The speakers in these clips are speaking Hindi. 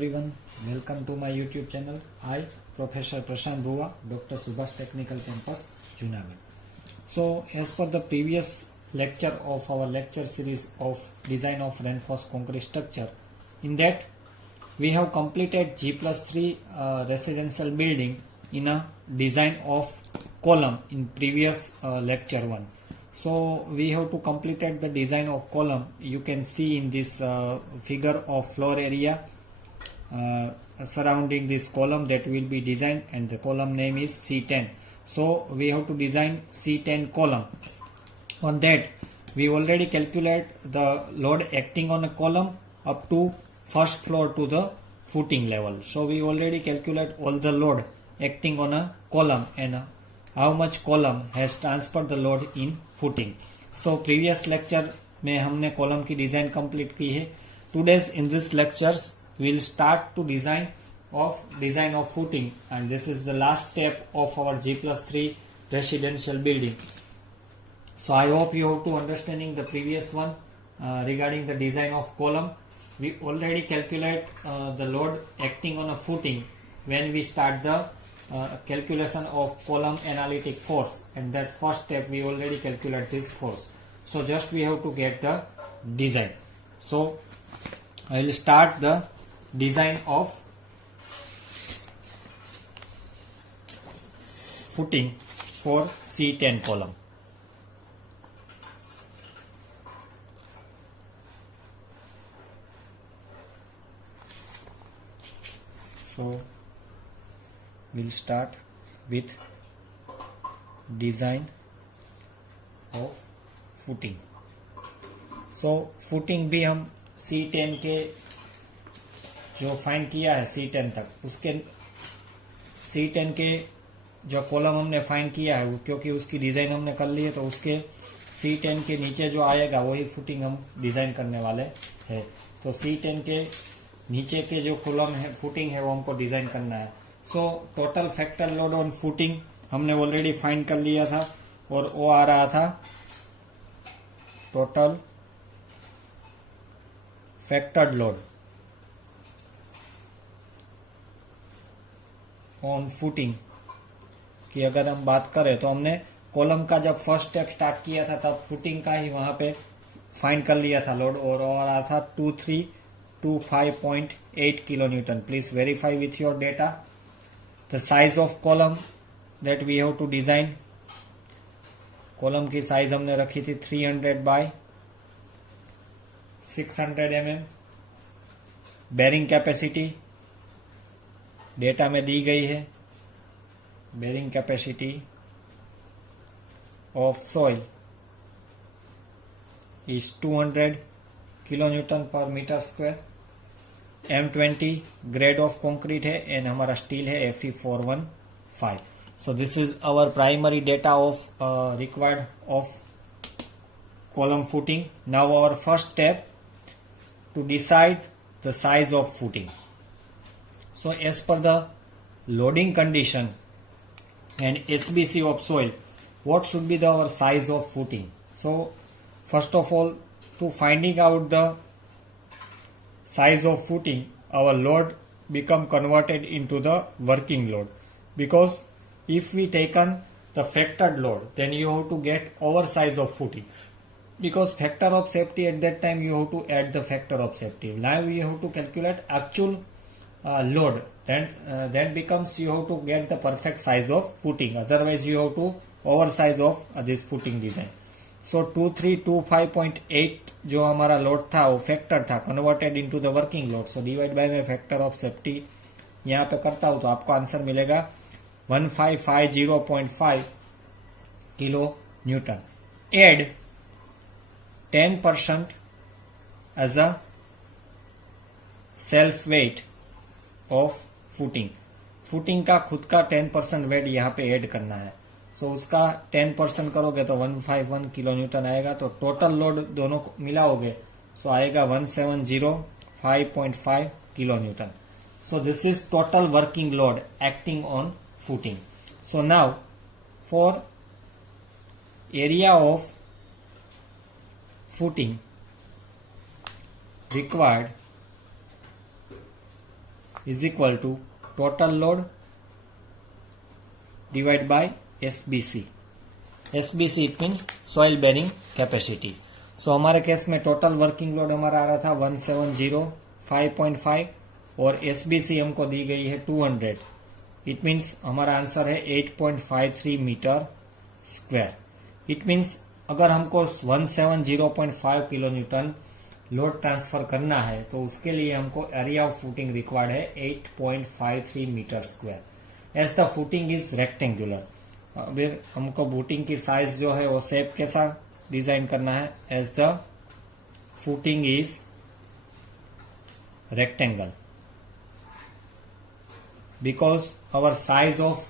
everyone, welcome to my YouTube channel. I, Professor Prashant Bhuva, Dr. Subhash Technical Campus, Junagadh. So, as per the previous lecture of our lecture series of design of reinforced concrete structure, in that we have completed G+3 residential building in a design of column in previous lecture 1. So we have to completed the design of column. You can see in this figure of floor area surrounding this column that will be designed, and the column name is C10. So we have to design C10 column. On that we already calculate the load acting on a column up to first floor to the footing level. So we already calculate all the load acting on a column and how much column has transferred the load in footing. So previous lecture में हमने कॉलम की डिजाइन कंप्लीट की है. Today's in this lectures we'll start to design of footing, and this is the last step of our G+3 residential building. So I hope you have to understanding the previous one regarding the design of column. We already calculate the load acting on a footing when we start the calculation of column analytic force, and that first step we already calculate this force. So just we have to get the design. So I will start the design of footing for C10 column. So we'll start with design of footing. So footing भी हम C10 के जो फाइंड किया है C10 तक, उसके C10 के जो कॉलम हमने फाइंड किया है, क्योंकि उसकी डिज़ाइन हमने कर ली है, तो उसके C10 के नीचे जो आएगा वही फुटिंग हम डिज़ाइन करने वाले हैं. तो C10 के नीचे के जो कॉलम है फुटिंग है वो हमको डिज़ाइन करना है. So total factor load on footing हमने ऑलरेडी फाइंड कर लिया था, और वो आ रहा था total factored load on footing की अगर हम बात करें तो हमने कॉलम का जब फर्स्ट स्टेप स्टार्ट किया था तब फुटिंग का ही वहां पे फाइंड कर लिया था लोड, और आ रहा था 2325.8 kilo Newton. Please verify with your data. The size of column that we have to design, column की साइज हमने रखी थी 300 by 600 mm. Bearing capacity data में दी गई है. Bearing capacity of soil is 200 kilo Newton per metre square. M20 grade of concrete है, एंड हमारा स्टील है Fe415. So this is our primary data of required of column footing. Now our first step to decide the size of footing. So as per the loading condition and SBC of soil, what should be our size of footing? So first of all, to finding out the size of footing, our load become converted into the working load, because if we taken the factored load, then you have to get oversize of footing, because factor of safety at that time you have to add the factor of safety. Now you have to calculate actual load, then becomes you have to get the perfect size of footing, otherwise you have to oversize of this footing design. So 2325.8 जो हमारा लोड था वो फैक्टर था, converted into the working load. So divide by में फैक्टर ऑफ सेफ्टी यहाँ पे करता हूँ तो आपको आंसर मिलेगा 1550.5 kilo newton. Add 10% as a self weight of footing. Footing का खुद का 10% वेट यहाँ पे ऐड करना है. सो उसका 10% करोगे तो 151 किलो न्यूटन आएगा. तो टोटल लोड दोनों को मिलाओगे सो आएगा 1705.5 kilo newton. So this is total working load acting on footing. So now for area of footing required is equal to total load divide by SBC. SBC it means soil bearing capacity. So हमारे केस में टोटल वर्किंग लोड हमारा आ रहा था 1705.5 और SBC हमको दी गई है 200. इट मीन्स हमारा आंसर है 8.53 मीटर स्क्वायर. इट मीन्स अगर हमको 170.5 किलो न्यूटन लोड ट्रांसफर करना है तो उसके लिए हमको एरिया ऑफ फुटिंग रिक्वायर्ड है 8.53 metre square. As the footing is rectangular. फिर हमको फुटिंग की साइज जो है वो शेप कैसा डिजाइन करना है. As the footing is rectangle because our size of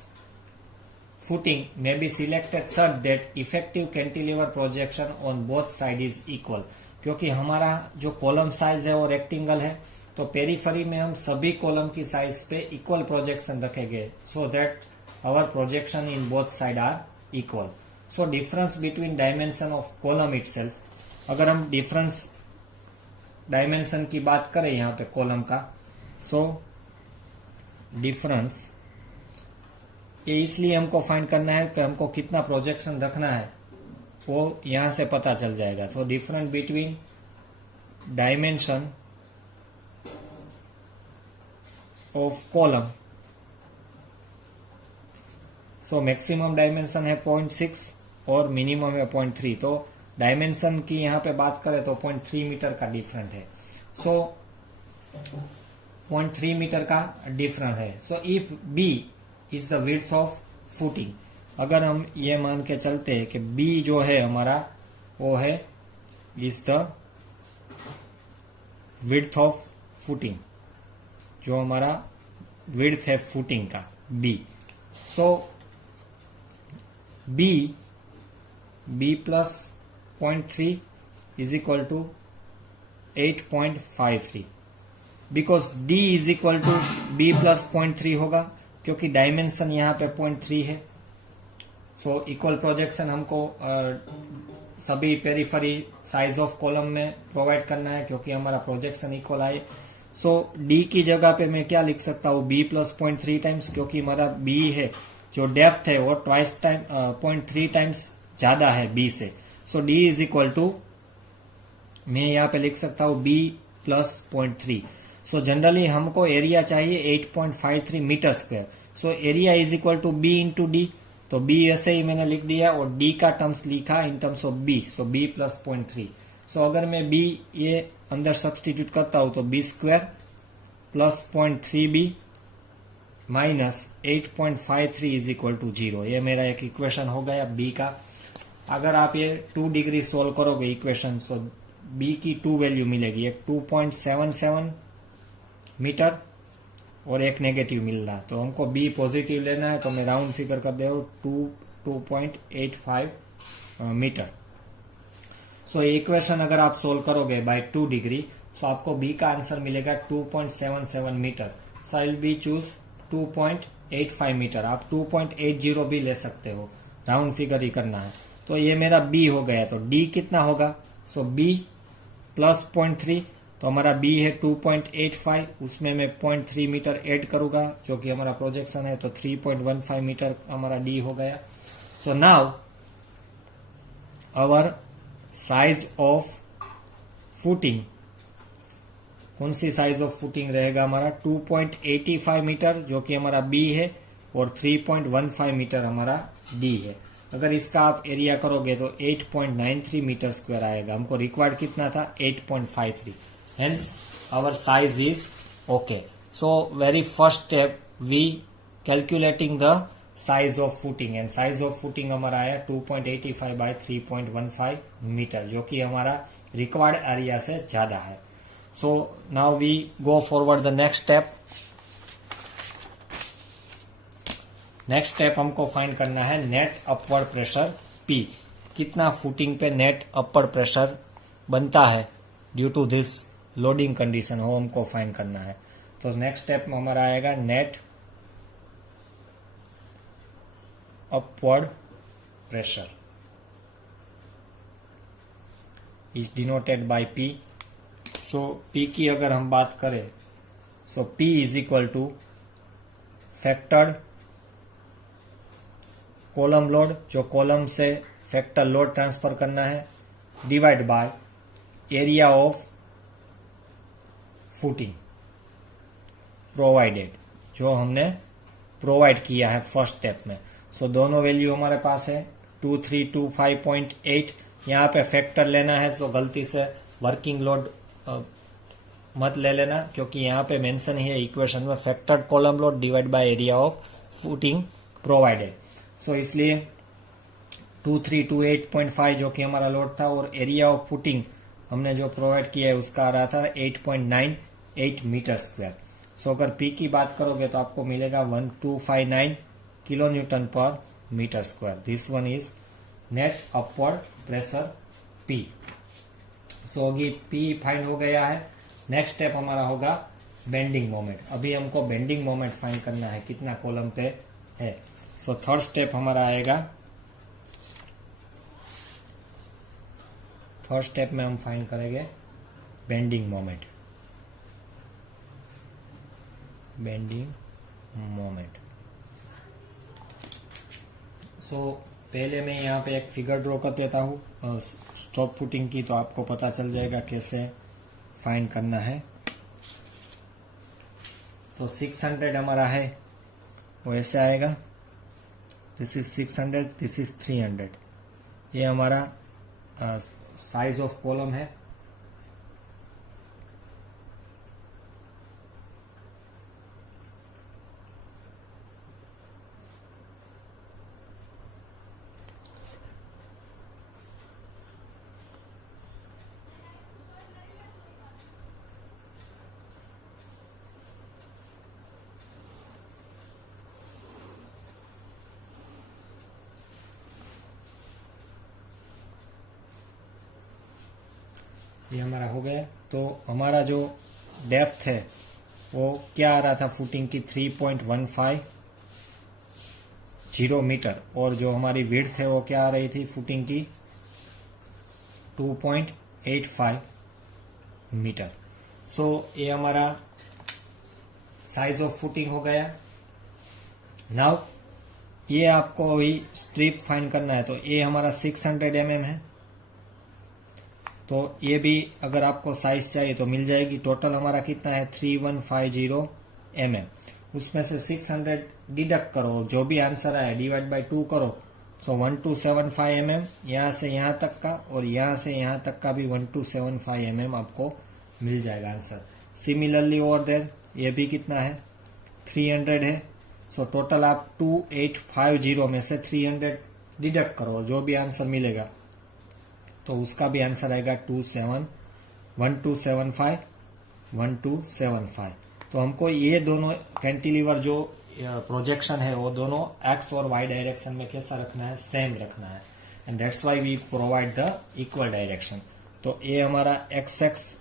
footing may be selected such that effective cantilever projection on both side is equal. क्योंकि हमारा जो कॉलम साइज है वो रेक्टेंगल है तो पेरीफरी में हम सभी कॉलम की साइज पे इक्वल प्रोजेक्शन रखेंगे so that our projection in both side are equal. So difference between dimension of column itself. अगर हम डिफरेंस डायमेंशन की बात करें यहाँ पे कॉलम का सो डिफरेंस ये इसलिए हमको फाइंड करना है कि हमको कितना प्रोजेक्शन रखना है वो यहां से पता चल जाएगा. सो difference between dimension of column. So maximum dimension है 0.6 और मिनिमम है 0.3. तो डायमेंशन की यहाँ पे बात करें तो 0.3 मीटर का डिफरेंट है. सो 0.3 मीटर का डिफरेंट है. So if B is the width of footing. अगर हम ये मान के चलते हैं कि B जो है हमारा वो है is the width of footing. जो हमारा विड्थ है फुटिंग का B. So B plus 0.3 is equal to 8.53 because D is equal to B plus 0.3 होगा क्योंकि डायमेंशन यहाँ पे 0.3 है. सो इक्वल प्रोजेक्शन हमको सभी पेरीफरी साइज ऑफ कॉलम में प्रोवाइड करना है क्योंकि हमारा प्रोजेक्शन इक्वल आए. सो D की जगह पे मैं क्या लिख सकता हूँ B प्लस 0.3 टाइम्स क्योंकि हमारा B है जो डेप्थ है वो 0.3 टाइम्स ज्यादा है B से. So D is equal to मैं यहाँ पे लिख सकता हूँ B प्लस 0.3. सो जनरली हमको एरिया चाहिए 8.53 metre square. So area is equal to B into D. तो B ऐसे ही मैंने लिख दिया और D का टर्म्स लिखा in terms of B. So B plus 0.3. सो अगर मैं B ये अंदर सब्सटीट्यूट करता हूँ तो B square plus 0.3B minus 8.53 is equal to 0. ये मेरा एक इक्वेशन हो गया B का. अगर आप ये 2 डिग्री सोल्व करोगे इक्वेशन सो B की 2 वैल्यू मिलेगी. एक 2.77 मीटर और एक नेगेटिव मिल रहा है तो हमको B पॉजिटिव लेना है तो मैं राउंड फिगर कर दे रहा हूँ 2.85 मीटर. सो इक्वेशन अगर आप सोल्व करोगे बाय 2 डिग्री तो आपको B का आंसर मिलेगा 2.77 metre. So I will be choose 2.85 metre. आप 2.80 भी ले सकते हो, राउंड फिगर ही करना है. तो ये मेरा B हो गया. तो D कितना होगा. सो B प्लस 0.3 तो हमारा B है 2.85. उसमें मैं 0.3 मीटर ऐड करूंगा जो कि हमारा प्रोजेक्शन है तो 3.15 मीटर हमारा D हो गया. So now our size of footing. कौन सी साइज ऑफ फुटिंग रहेगा हमारा 2.85 मीटर जो कि हमारा B है और 3.15 मीटर हमारा D है. अगर इसका आप एरिया करोगे तो 8.93 मीटर स्क्वायर आएगा. हमको रिक्वायर्ड कितना था 8.53. Hence our size is okay. So very first step we calculating the size of footing and size of footing हमारा आया 2.85 by 3.15 मीटर जो कि हमारा required एरिया से ज्यादा है. So now we go forward the next step. Next step हमको फाइंड करना है नेट अपवर्ड प्रेशर P. कितना फुटिंग पे नेट अपवर्ड प्रेशर बनता है due to this loading condition हो हमको फाइंड करना है. तो नेक्स्ट स्टेप में हमारा आएगा net upward pressure is denoted by P. सो P की अगर हम बात करें so P is equal to factored column load, जो कॉलम से फैक्टर लोड ट्रांसफर करना है, divide by area of footing provided, जो हमने प्रोवाइड किया है फर्स्ट स्टेप में। सो दोनों वैल्यू हमारे पास है 2325.8। यहाँ पे फैक्टर लेना है तो गलती से वर्किंग लोड मत ले लेना, क्योंकि यहाँ पे मेंशन ही है इक्वेशन में factored column load divide by area of footing provided. So इसलिए 2328.5 जो कि हमारा लोड था, और एरिया ऑफ फुटिंग हमने जो प्रोवाइड किया है उसका आ रहा था 8.98 मीटर स्क्वायर। सो अगर पी की बात करोगे तो आपको मिलेगा 1259 kilo Newton per metre square. This one is net upward pressure P. So अभी पी फाइंड हो गया है। नेक्स्ट स्टेप हमारा होगा बेंडिंग मोमेंट। अभी हमको बेंडिंग मोमेंट फाइंड करना है कितना कॉलम पे है। सो थर्ड स्टेप हमारा आएगा, थर्ड स्टेप में हम फाइंड करेंगे bending moment. Bending moment. So पहले मैं यहाँ पे एक फिगर ड्रॉ कर देता हूँ स्टॉप फुटिंग की, तो आपको पता चल जाएगा कैसे फाइंड करना है। तो 600 हमारा है, वो ऐसे आएगा, दिस इज 600, दिस इज 300। ये हमारा साइज ऑफ कॉलम है। ये हमारा हो गया। तो हमारा जो डेप्थ है वो क्या आ रहा था फुटिंग की 3.150 मीटर, और जो हमारी विड्थ है वो क्या आ रही थी फुटिंग की 2.85 मीटर। सो ये हमारा साइज ऑफ फुटिंग हो गया। नाउ ये आपको अभी स्ट्रिप फाइंड करना है, तो ये हमारा 600 mm है। तो ये भी अगर आपको साइज चाहिए तो मिल जाएगी। टोटल हमारा कितना है 3150 mm। उसमें से 600 डिडक्ट करो, जो भी आंसर आया डिवाइड बाय 2 करो। सो 1275 mm यहाँ से यहाँ तक का, और यहाँ से यहाँ तक का भी 1275 mm आपको मिल जाएगा आंसर। सिमिलरली ओवर देयर ये भी कितना है 300 है। सो टोटल आप 2850 में से 300 डिडक्ट करो, जो भी आंसर मिलेगा तो उसका भी आंसर आएगा 1275। तो हमको ये दोनों कैंटिलीवर जो प्रोजेक्शन है वो दोनों एक्स और वाई डायरेक्शन में कैसा रखना है, सेम रखना है। And that's why we provide the equal direction. तो ये हमारा एक्स एक्स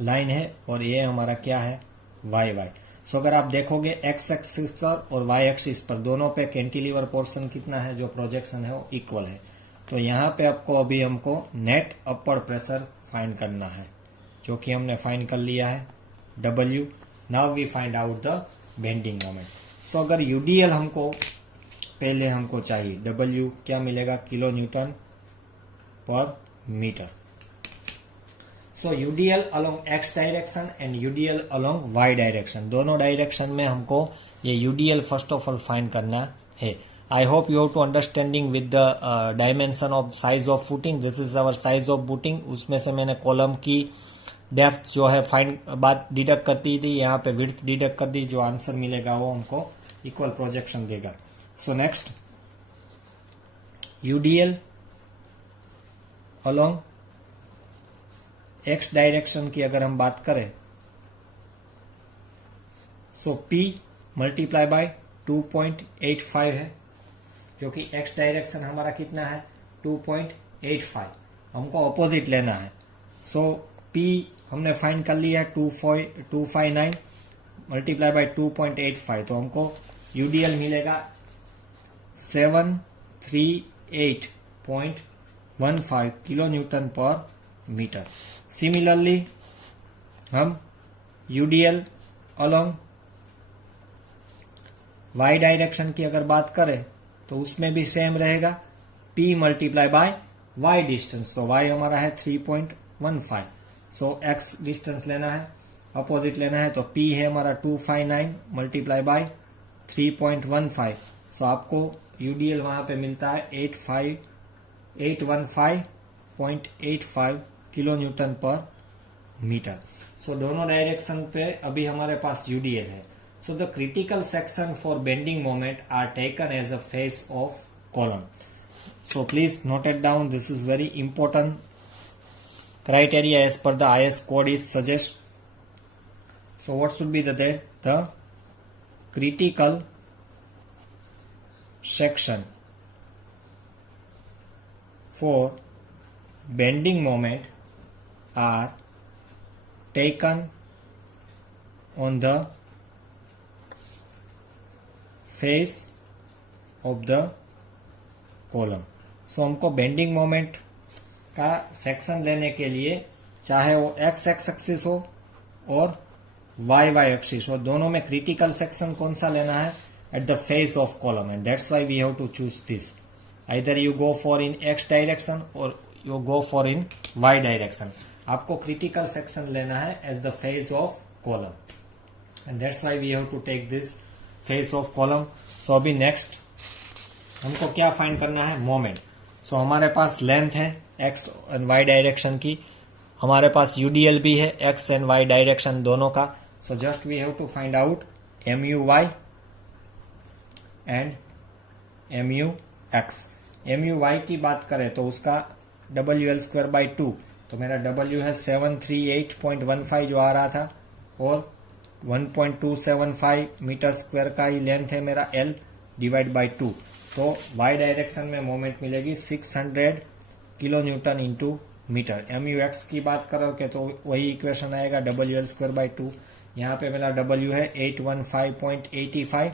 लाइन है और ये हमारा क्या है वाई वाई। सो अगर आप देखोगे एक्स एक्सिस पर और वाई एक्सिस पर दोनों पे कैंटिलीवर पोर्शन कितना है, जो प्रोजेक्शन है वो इक्वल है। तो यहाँ पे आपको अभी हमको नेट अपवर्ड प्रेशर फाइंड करना है, जो कि हमने फाइंड कर लिया है W। Now we find out the bending moment. So अगर UDL पहले हमको चाहिए, W क्या मिलेगा kilo Newton per metre. So UDL along X direction and UDL along Y direction, दोनों डायरेक्शन में हमको ये UDL first of all find करना है। I hope you have to understanding with the dimension of size of footing. This is our size of footing. उसमें से मैंने कॉलम की डेप्थ जो है फाइंड बात डिडक्ट कर दी थी, यहाँ पे विड्थ डिडक्ट कर दी। जो आंसर मिलेगा वो हमको इक्वल प्रोजेक्शन देगा। So next UDL along X direction की अगर हम बात करें, सो P मल्टीप्लाई बाय 2.85 है, जो कि X डायरेक्शन हमारा कितना है 2.85। हमको ऑपोजिट लेना है। सो P हमने फाइंड कर लिया है 259 मल्टीप्लाई बाय 2.85। तो हमको UDL मिलेगा 738.15 kilo Newton per metre. Similarly हम यूडीएल अलोंग वाई डायरेक्शन की अगर बात करें तो उसमें भी सेम रहेगा, P multiply by Y distance. तो वाई हमारा है 3.15, सो एक्स डिस्टेंस लेना है, अपोजिट लेना है, तो P है हमारा 259 मल्टीप्लाई बाय 3.15। सो आपको यूडीएल वहां पे मिलता है 815.85 kilo Newton per metre. So दोनों डायरेक्शन पे अभी हमारे पास यूडीएल है। So the critical section for bending moment are taken as a face of column. So please note it down, this is very important criteria as per the IS code is suggest. So what should be the critical section for bending moment are taken on the face of the column. So हमको बेंडिंग मोमेंट का सेक्शन लेने के लिए चाहे वो एक्स एक्सिस हो और वाई एक्सिस हो, दोनों में क्रिटिकल सेक्शन कौन सा लेना है? At the face of column, and that's why we have to choose this. Either you go for in X direction और you go for in Y direction. आपको क्रिटिकल सेक्शन लेना है at the face of column, and that's why we have to take this face of column. So अभी नेक्स्ट हमको क्या फाइंड करना है? मोमेंट। सो हमारे पास लेंथ है एक्स एंड वाई डायरेक्शन की, हमारे पास यूडीएल भी है एक्स एंड वाई डायरेक्शन दोनों का। So just we have to find out M U Y and M U X. M U Y की बात करें तो उसका डब्ल्यू एल स्क्वायर बाई 2, तो मेरा डब्ल्यू है 738.15 जो आ रहा था, और 1.275 मीटर स्क्वायर का ही लेंथ है मेरा एल डिवाइड बाई 2। तो वाई डायरेक्शन में मोमेंट मिलेगी 600 kilo newton into metre. M U X की बात करोगे तो वही इक्वेशन आएगा, डब्ल्यू एल स्क्वायर बाई 2। यहाँ पे मेरा डब्ल्यू है 815.85,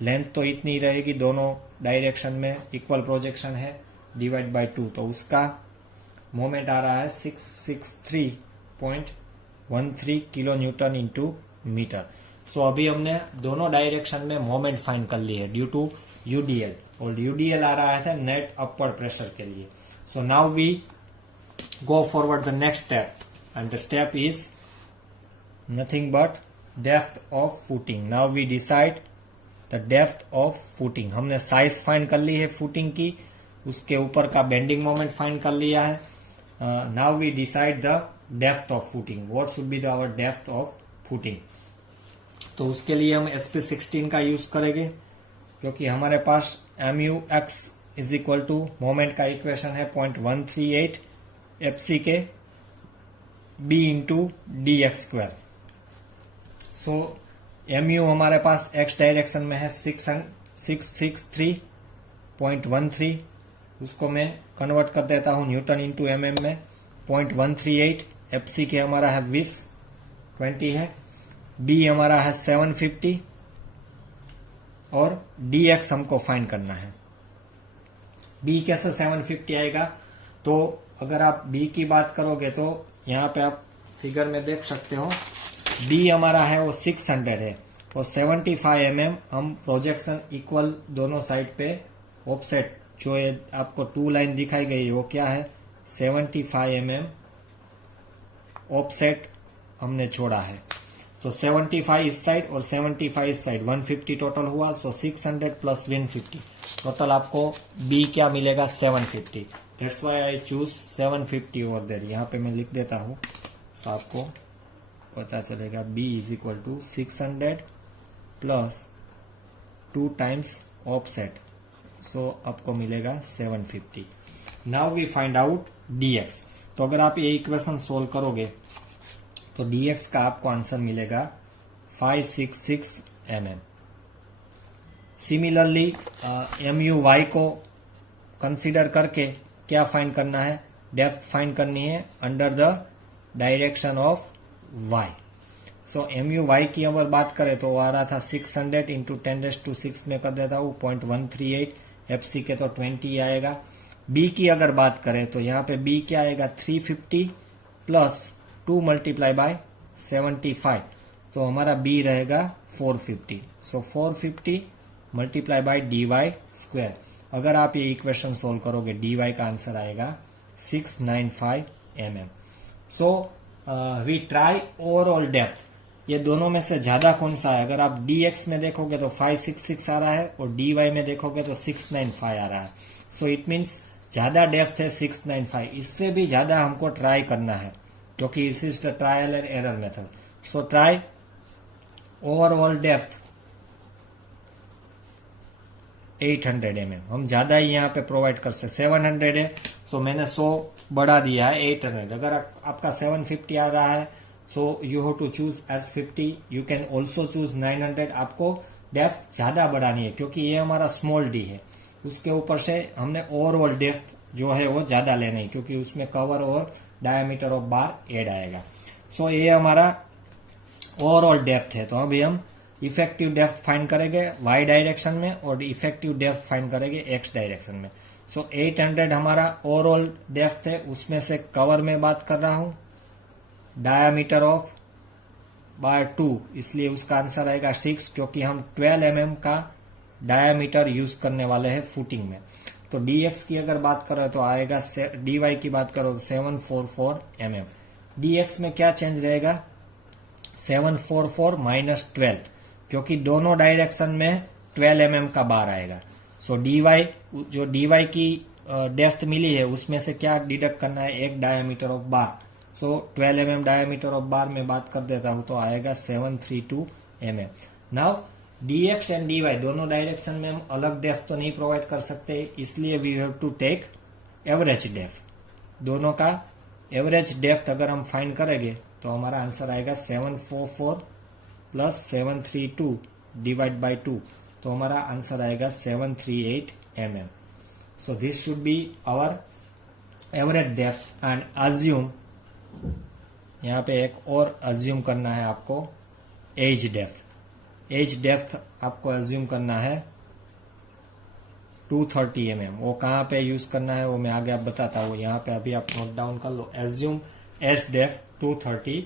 लेंथ तो इतनी रहेगी, दोनों डायरेक्शन में इक्वल प्रोजेक्शन है, डिवाइड बाई 2, तो उसका मोमेंट आ रहा है 663.13 किलो न्यूटन इंटू मीटर। सो अभी हमने दोनों डायरेक्शन में मोमेंट फाइंड कर ली है ड्यू टू यूडीएल, और यूडीएल आ रहा था नेट अपवर्ड प्रेशर के लिए। So now we go forward the next step, and the step is nothing but depth of footing. Now we decide the depth of footing. हमने साइज फाइंड कर ली है फुटिंग की, उसके ऊपर का बेंडिंग मोमेंट फाइंड कर लिया है। Now we decide the depth of footing, what should be the our depth of footing. तो उसके लिए हम SP16 का यूज करेंगे, क्योंकि हमारे पास M U X is equal to moment का इक्वेशन है 0.138 FC के B into D X square. So M U हमारे पास एक्स डायरेक्शन में है 663.13, उसको मैं कन्वर्ट कर देता हूँ न्यूटन इंटू mm में। 0.138 FC के हमारा है 20 है, B हमारा है 750, और dx हमको फाइंड करना है। B कैसे 750 आएगा? तो अगर आप B की बात करोगे तो यहाँ पे आप फिगर में देख सकते हो, B हमारा है वो 600 है, और 75 mm हम प्रोजेक्शन इक्वल दोनों साइड पे ऑफसेट, जो ये आपको 2 लाइन दिखाई गई वो क्या है? 75 mm ऑफसेट हमने छोड़ा है। तो 75 इस साइड और 75 इस साइड, 150 टोटल हुआ। सो 600 प्लस 150, टोटल आपको B क्या मिलेगा? 750। That's why I choose 750 over there. यहाँ पे मैं लिख देता हूँ, तो आपको पता चलेगा B is equal to 600 plus 2 times offset, so आपको मिलेगा 750। Now we find out dx। तो अगर आप ये इक्वेशन सोल्व करोगे तो dx का आपको आंसर मिलेगा 566 mm। सिमिलरली MUy को कंसीडर करके क्या फाइंड करना है? डेप्थ फाइंड करनी है under the direction of y। So MUy की अगर बात करें तो वो आ रहा था 600 इंटू 10⁶ में कर देता हूँ 0.138, FC के तो 20 आएगा। B की अगर बात करें तो यहाँ पे B क्या आएगा? 350 प्लस 2 मल्टीप्लाई बाय 75, तो हमारा बी रहेगा 450. So 450 multiply by D Y square. अगर आप ये इक्वेशन सोल्व करोगे डी वाई का आंसर आएगा 695 mm. So we try overall depth. ये दोनों में से ज्यादा कौन सा है? अगर आप dx में देखोगे तो 566 आ रहा है और dy में देखोगे तो 695 आ रहा है. सो इट मीन्स ज्यादा डेप्थ है 695. इससे भी ज्यादा हमको ट्राई करना है क्योंकि इस is the trial and error method. So try overall depth 800 mm. हम ज्यादा ही यहाँ पे प्रोवाइड कर सकते. 700 है तो मैंने 100 बढ़ा दिया है 800. अगर आपका 750 आ रहा है so you have to choose S50. You can also choose 900. आपको डेप्थ ज्यादा बढ़ानी है क्योंकि ये हमारा स्मॉल डी है. उसके ऊपर से हमने ओवरऑल डेप्थ जो है वो ज्यादा लेनी है क्योंकि उसमें कवर और डायमीटर ऑफ बार ऐड आएगा. सो ये हमारा ओवरऑल डेप्थ है. तो अभी हम इफेक्टिव डेप्थ फाइंड करेंगे y डायरेक्शन में और इफेक्टिव डेप्थ फाइंड करेंगे x डायरेक्शन में. सो 800 हमारा ओवरऑल डेप्थ है. उसमें से कवर में बात कर रहा हूं डायमीटर ऑफ बाय 2, इसलिए उसका आंसर आएगा 6 क्योंकि हम 12 mm का डायमीटर यूज करने वाले हैं फुटिंग में. तो dx की अगर बात करें तो आएगा, dy की बात करो तो 744 mm. dx में क्या चेंज रहेगा 744 माइनस 12 क्योंकि दोनों डायरेक्शन में 12 mm का बार आएगा. सो dy जो dy की डेप्थ मिली है उसमें से क्या डिडक्ट करना है, एक diameter of bar. So 12 mm diameter of बार में बात कर देता हूं तो आएगा 732 mm. Now dx and dy दोनों डायरेक्शन में हम अलग डेप्थ तो नहीं प्रोवाइड कर सकते, इसलिए we have to take average depth. दोनों का एवरेज डेप्थ अगर हम फाइंड करेंगे तो हमारा आंसर आएगा 744 प्लस 732 डिवाइड बाई 2, तो हमारा आंसर आएगा 738 mm. So this should be our average depth. And assume, यहाँ पे एक और अज्यूम करना है आपको एज डेप्थ. एज डेप्थ आपको अज्यूम करना है 230 mm. वो कहाँ पे यूज करना है वो मैं आगे आप बताता हूँ. यहाँ पे अभी आप नोट डाउन कर लो. Assume as depth 230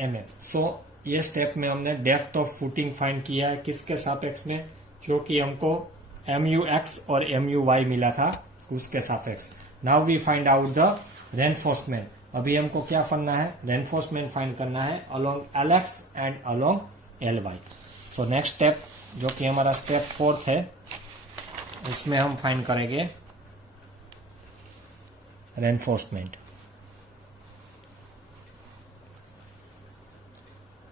mm. So ये स्टेप में हमने डेप्थ ऑफ फुटिंग फाइंड किया है किसके सापेक्ष में, जो कि हमको MUX और MUY मिला था उसके सापेक्ष. Now we find out the reinforcement. अभी हमको क्या करना है, रेनफोर्समेंट फाइंड करना है along LX and along LY. So next step जो कि हमारा स्टेप 4 है उसमें हम फाइंड करेंगे रेनफोर्समेंट.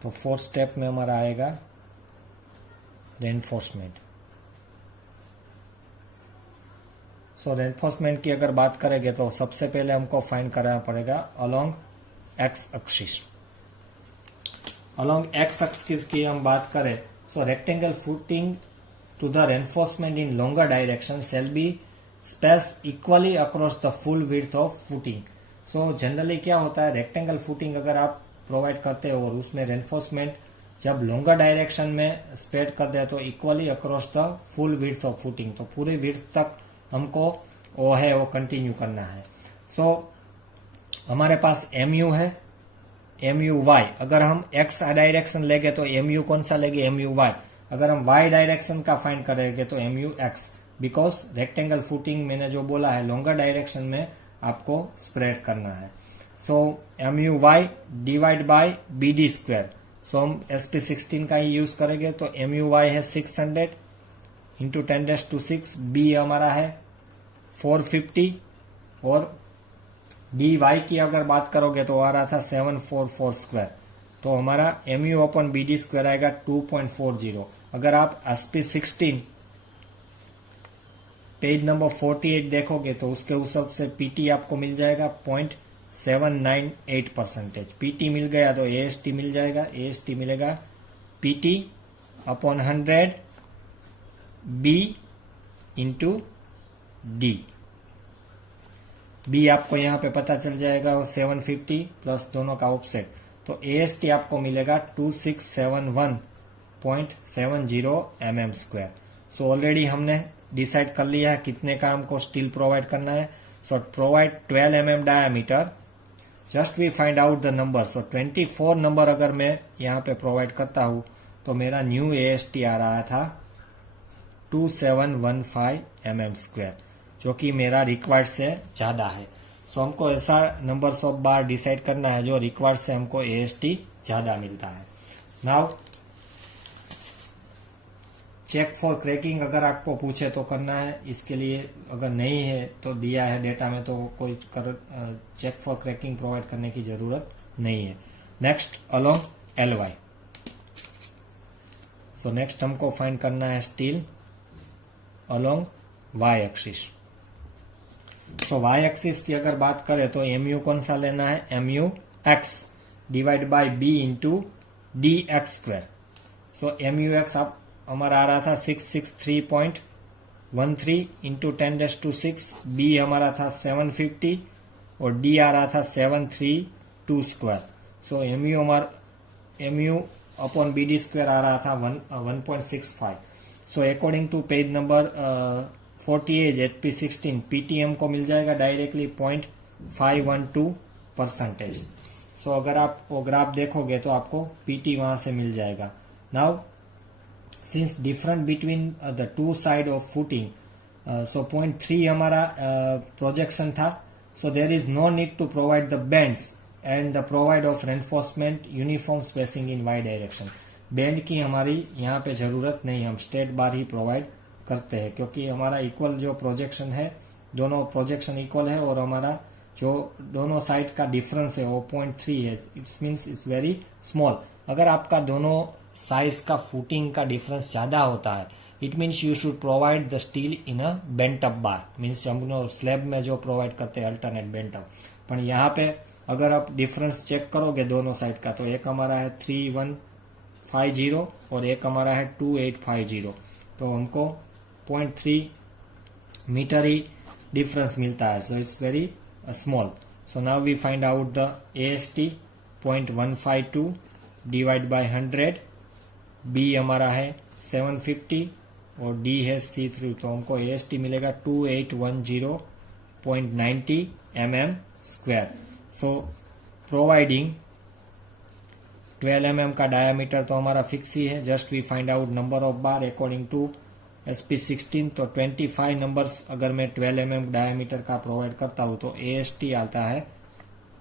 तो 4th स्टेप में हमारा आएगा रेनफोर्समेंट. सो रेनफोर्समेंट की अगर बात करेंगे तो सबसे पहले हमको फाइंड करना पड़ेगा along X axis. Along X axis की हम बात करें so rectangle footing to the reinforcement in longer direction shall be space equally across the full width of footing. So generally क्या होता है, रेक्टेंगल फुटिंग अगर आप प्रोवाइड करते हो और उसमें रेनफोर्समेंट जब लॉन्गर डायरेक्शन में स्प्रेड कर दे तो equally across the full width of footing, तो पूरी विड्थ तक हमको वो है वो कंटिन्यू करना है. सो हमारे पास MU है, MUY. अगर हम x डायरेक्शन लेंगे तो MU कौन सा लेंगे, MUY. अगर हम y डायरेक्शन का फाइंड करेंगे तो MUX, बिकॉज रेक्टेंगल फुटिंग मैंने जो बोला है लॉन्गर डायरेक्शन में आपको स्प्रेड करना है. So MUY divide by BD square. So हम SP16 का ही यूज करेंगे तो MUY है 600 इंटू 10⁶. B हमारा है 450 और DY की अगर बात करोगे तो आ रहा था 744 स्क्वायर. तो हमारा MU अपॉन BD स्क्वायर आएगा 2.40. अगर आप SP16 पेज नंबर 48 देखोगे तो उसके हिसाब से PT आपको मिल जाएगा 0.798%. PT मिल गया तो AST मिल जाएगा. AST मिलेगा PT upon 100 B into D. B आपको यहाँ पे पता चल जाएगा वो 750 प्लस दोनों का ऑफसेट, तो AST आपको मिलेगा 2671.70 mm स्क्वायर. सो ऑलरेडी हमने डिसाइड कर लिया है कितने का हमको स्टील प्रोवाइड करना है. So provide 12 mm diameter just we find out the number. So 24 number अगर मैं यहाँ पे प्रोवाइड करता हूँ तो मेरा न्यू AST आ रहा था 2715 mm², जो कि मेरा रिक्वायर्ड से ज़्यादा है. सो हमको ऐसा नंबर्स ऑफ बार डिसाइड करना है जो रिक्वायर्ड से हमको AST ज़्यादा मिलता है. नाउ चेक फॉर क्रैकिंग अगर आपको पूछे तो करना है. इसके लिए अगर नहीं है तो दिया है डेटा में तो कोई चेक फॉर क्रैकिंग प्रोवाइड करने की ज़रूरत नहीं है. Next along LY. So next हमको फाइंड करना है स्टील अलोंग Y एक्सिस. सो Y एक्सिस की अगर बात करें तो MU कौन सा लेना है, MUX divide by B into DX². So MUX आप हमारा आ रहा था 663.13 इंटू 10⁻⁶. B हमारा था 750 और D आ रहा था 732². सो MU अपॉन BD² आ रहा था 1.65. So according to page number 48 HP16 PTM को मिल जाएगा डायरेक्टली 0.512%. सो अगर आप वो ग्राफ देखोगे तो आपको PT वहाँ से मिल जाएगा. Now since different between the two side of footing, so 0.3 हमारा प्रोजेक्शन था. So there is no need to provide the bends and the provide of reinforcement uniform spacing in Y direction. Bend की हमारी यहाँ पे ज़रूरत नहीं, हम स्ट्रेट बार ही प्रोवाइड करते हैं क्योंकि हमारा इक्वल जो प्रोजेक्शन है, दोनों प्रोजेक्शन इक्वल है और हमारा जो दोनों साइड का डिफरेंस है वो 0.3 है. It's means it's very small. अगर आपका दोनों साइज का फुटिंग का डिफरेंस ज़्यादा होता है, it means you should provide the steel in a bent up bar. Means हम लोग स्लैब में जो प्रोवाइड करते हैं अल्टरनेट बेंट अप. पर यहाँ पे अगर आप डिफरेंस चेक करोगे दोनों साइड का तो एक हमारा है 3150 और एक हमारा है 2850. तो हमको 0.3 मीटर ही डिफरेंस मिलता है. So it's very small. So now we find out the AST 0.152 divide by 100. B हमारा है 750 और D है C3. तो हमको AST मिलेगा 2810.90 mm². सो प्रोवाइडिंग 12 mm का डायामीटर तो हमारा फिक्स ही है. Just we find out number of bar according to SP16. तो 25 नंबर्स अगर मैं 12 mm डायामीटर का प्रोवाइड करता हूँ तो AST आता है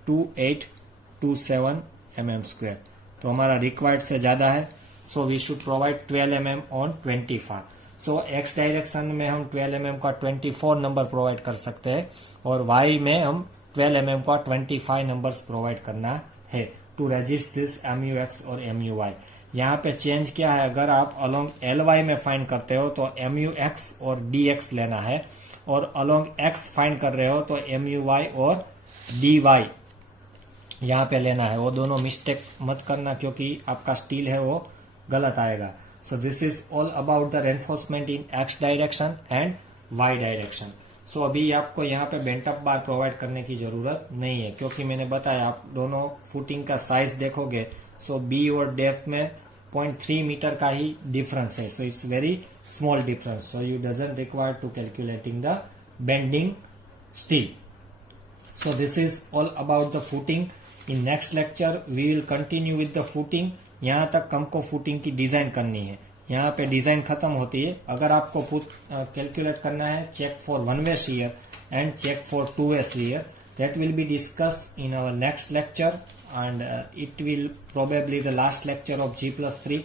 2827 mm². तो हमारा रिक्वायर्ड से ज़्यादा है. So we should provide 12 mm on 25. So X direction में हम 12 mm का 24 नंबर प्रोवाइड कर सकते हैं और Y में हम 12 mm का 25 नंबर्स प्रोवाइड करना है टू रजिस्ट दिस MUX और MUY. यहाँ पे चेंज क्या है, अगर आप अलोंग LY में फाइंड करते हो तो MUX और DX लेना है और अलोंग X फाइंड कर रहे हो तो MUY और DY यहाँ पे लेना है. वो दोनों मिस्टेक मत करना क्योंकि आपका स्टील है वो गलत आएगा. So this is all about the reinforcement in X direction and Y direction. So अभी आपको यहाँ पे बेंट अप बार प्रोवाइड करने की ज़रूरत नहीं है क्योंकि मैंने बताया आप दोनों फुटिंग का साइज देखोगे. सो B और डेप्थ में 0.3 मीटर का ही डिफरेंस है. So it's very small difference. So you doesn't require to calculating the bending steel. So this is all about the footing. In next lecture we will continue with the footing. यहाँ तक हमको फुटिंग की डिज़ाइन करनी है. यहाँ पे डिज़ाइन ख़त्म होती है. अगर आपको कैलकुलेट करना है check for 1 way shear and check for 2 way shear, that will be discuss in our next lecture and it will probably the last lecture of G+3.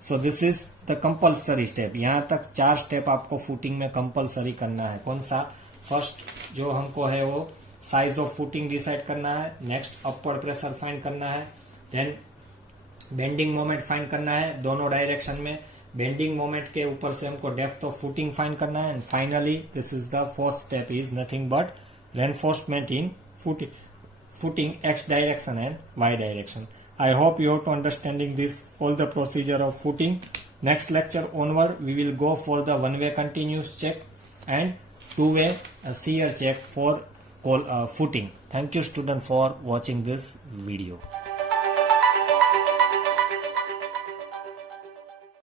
So this is the compulsory step. यहाँ तक 4 स्टेप आपको फुटिंग में कंपलसरी करना है. कौन सा? फर्स्ट जो हमको है वो साइज ऑफ फुटिंग डिसाइड करना है. नेक्स्ट अपवर्ड प्रेशर फाइंड करना है. देन बेंडिंग मोमेंट फाइंड करना है दोनों डायरेक्शन में. बेंडिंग मोमेंट के ऊपर से हमको डेप्थ ऑफ फुटिंग फाइंड करना है. And finally this is the 4th step is nothing but reinforcement in footing X direction and Y direction. I hope you are to understanding this all the procedure of footing. Next lecture onward we will go for the 1-way continuous check and 2-way shear check for footing. Thank you student for watching this video.